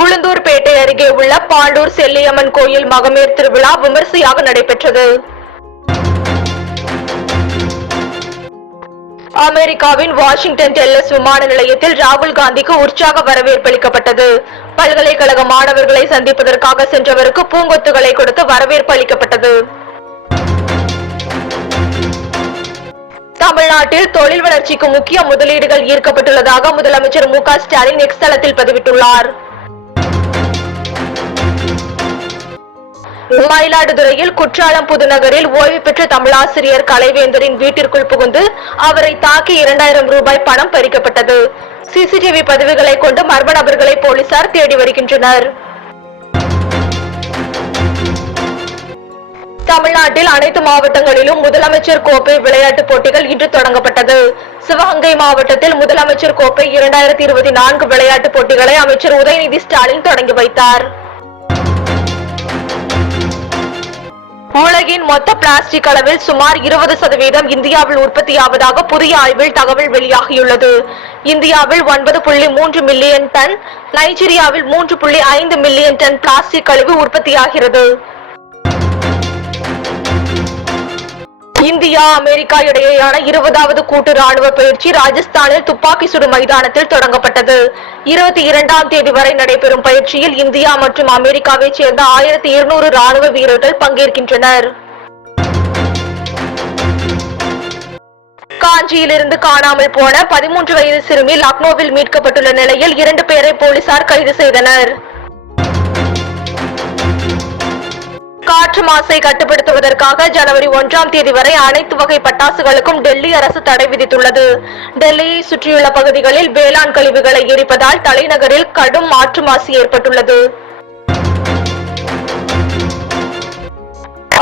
உளுந்தூர்பேட்டை அருகே உள்ள பாண்டூர் செல்லியம்மன் கோயில் மகமேர் திருவிழா விமர்சையாக நடைபெற்றது. அமெரிக்காவின் வாஷிங்டன் டெல்லஸ் விமான நிலையத்தில் ராகுல் காந்திக்கு உற்சாக வரவேற்பு அளிக்கப்பட்டது. பல்கலைக்கழக மாணவர்களை சந்திப்பதற்காக சென்றவருக்கு பூங்கொத்துகளை கொடுத்து வரவேற்பு அளிக்கப்பட்டது. தமிழ்நாட்டில் தொழில் வளர்ச்சிக்கு முக்கிய முதலீடுகள் ஈர்க்கப்பட்டுள்ளதாக முதலமைச்சர் மு.க. ஸ்டாலின் எக்ஸ் தளத்தில் பதிவிட்டுள்ளார். மயிலாடுதுறையில் குற்றாலம் புதுநகரில் ஓய்வு பெற்ற தமிழாசிரியர் கலைவேந்தரின் வீட்டிற்குள் புகுந்து அவரை தாக்கி 2000 ரூபாய் பணம் பறிக்கப்பட்டது. சிசிடிவி பதிவுகளை கொண்டு மர்ம நபர்களை போலீசார் தேடி வருகின்றனர். தமிழ்நாட்டில் அனைத்து மாவட்டங்களிலும் முதலமைச்சர் கோப்பை விளையாட்டுப் போட்டிகள் இன்று தொடங்கப்பட்டது. சிவகங்கை மாவட்டத்தில் முதலமைச்சர் கோப்பை 2024 விளையாட்டுப் போட்டிகளை அமைச்சர் உதயநிதி ஸ்டாலின் தொடங்கி வைத்தார். உலகின் மொத்த பிளாஸ்டிக் அளவில் சுமார் 20% இந்தியாவில் உற்பத்தியாவதாக புதிய ஆய்வில் தகவல் வெளியாகியுள்ளது. இந்தியாவில் 9.3 மில்லியன் டன், நைஜீரியாவில் 3.5 மில்லியன் டன் பிளாஸ்டிக் கழிவு உற்பத்தியாகிறது. இந்தியா அமெரிக்கா இடையேயான 20வது கூட்டு ராணுவ பயிற்சி ராஜஸ்தானில் துப்பாக்கி சுடும் மைதானத்தில் தொடங்கப்பட்டது. 22ஆம் தேதி வரை நடைபெறும் பயிற்சியில் இந்தியா மற்றும் அமெரிக்காவை சேர்ந்த 1200 ராணுவ வீரர்கள் பங்கேற்கின்றனர். காஞ்சியிலிருந்து காணாமல் போன 13 வயது சிறுமி லக்னோவில் மீட்கப்பட்டுள்ள நிலையில் 2 பேரை போலீசார் கைது செய்தனர். காற்று மாசை கட்டுப்படுத்துவதற்காக ஜனவரி 1ஆம் தேதி வரை அனைத்து வகை பட்டாசுகளுக்கும் டெல்லி அரசு தடை விதித்துள்ளது. டெல்லியை சுற்றியுள்ள பகுதிகளில் வேளாண் கழிவுகளை எரிப்பதால் தலைநகரில் கடும் காற்று மாசு ஏற்பட்டுள்ளது.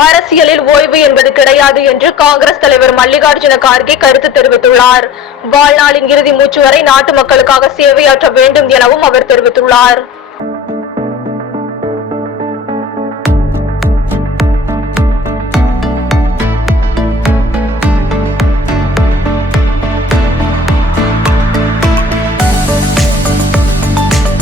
அரசியலில் ஓய்வு என்பது கிடையாது என்று காங்கிரஸ் தலைவர் மல்லிகார்ஜுன கார்கே கருத்து தெரிவித்துள்ளார். வாழ்நாளின் இறுதி மூச்சு வரை நாட்டு மக்களுக்காக சேவையாற்ற வேண்டும் எனவும் அவர் தெரிவித்துள்ளார்.